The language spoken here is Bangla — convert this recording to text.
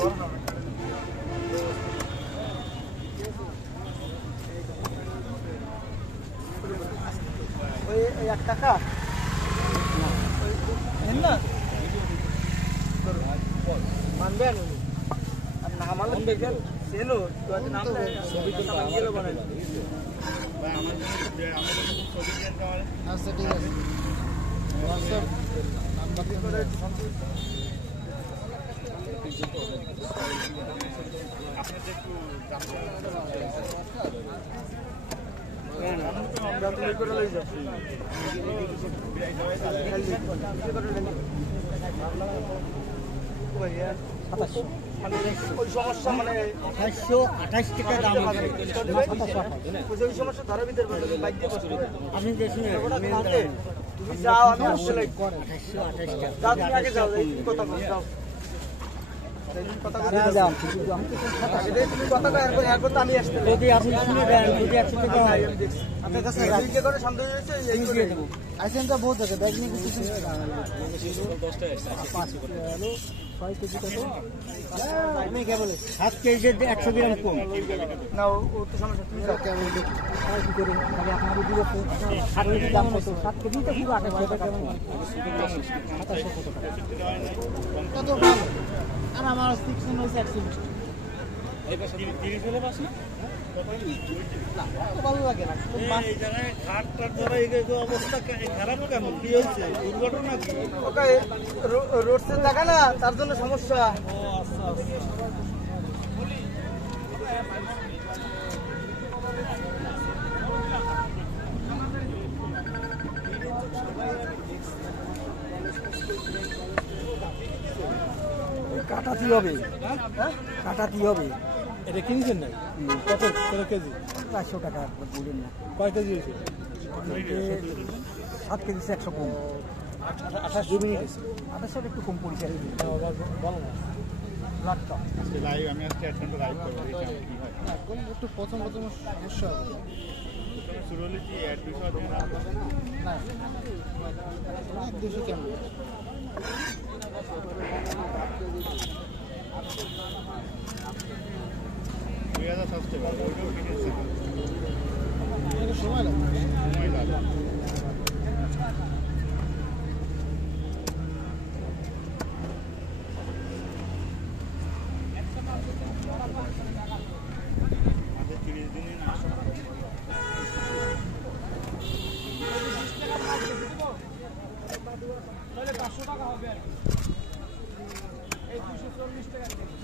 ওই 1 টাকা না মানবেন আর না মানলে দেখেন সেলো তো আজ নাম ছবি তো নাম গেল বানাই ভাই আমার ছবি দেন তো আচ্ছা ঠিক আছে WhatsApp নাম্বার করে আপনাদের একটু দাম করে লই যাও সমস্যা মানে 28 টাকা দাম সমস্যা ধরার ভিতরে আপনি বেশি তুমি যাও আমি আসলে যাও তুমি আগে যাও কথা যাও বহুত আছে ব্যাগ নিয়ে কিছু 7 কেজি 100 গ্রাম কম না ও তো সমস্যা তুমি কেমন দেখি কি করে তাহলে আপনাদের দিকে 7 কেজি দাম কত 7 কেজি তো পুরো 2800 টাকা কেমন 2700 টাকা কত ভালো আর আমার 6 হইছে 100 এই পাশে 30 হলে পাস না না তো ভালো লাগে না এই জায়গায় ঘাটটার ধরে এই অবস্থা খারাপ কেন কি হইছে দুর্ঘটনা কি ওকে রোড সে জায়গা না তার জন্য সমস্যা ও আচ্ছা কাটাতে হবে হ্যাঁ কাটাতে হবে এটা কিনছেন না কত কেজি 400 টাকা বলেন না কয় কেজি হয়েছে 7 কেজি 100 কম 28 মিনিট 28 একটু কম পড়েছে বলো না লাটটা লাইভ আমি আজকে 1 ঘন্টা লাইভ করব এটা কি হয় এখন একটু প্রথম সমস্যা হবে শুরু হলে কি অ্যাড 200 দেন না 200 কেন সময় লাগে $500 হবে এই 240 টাকা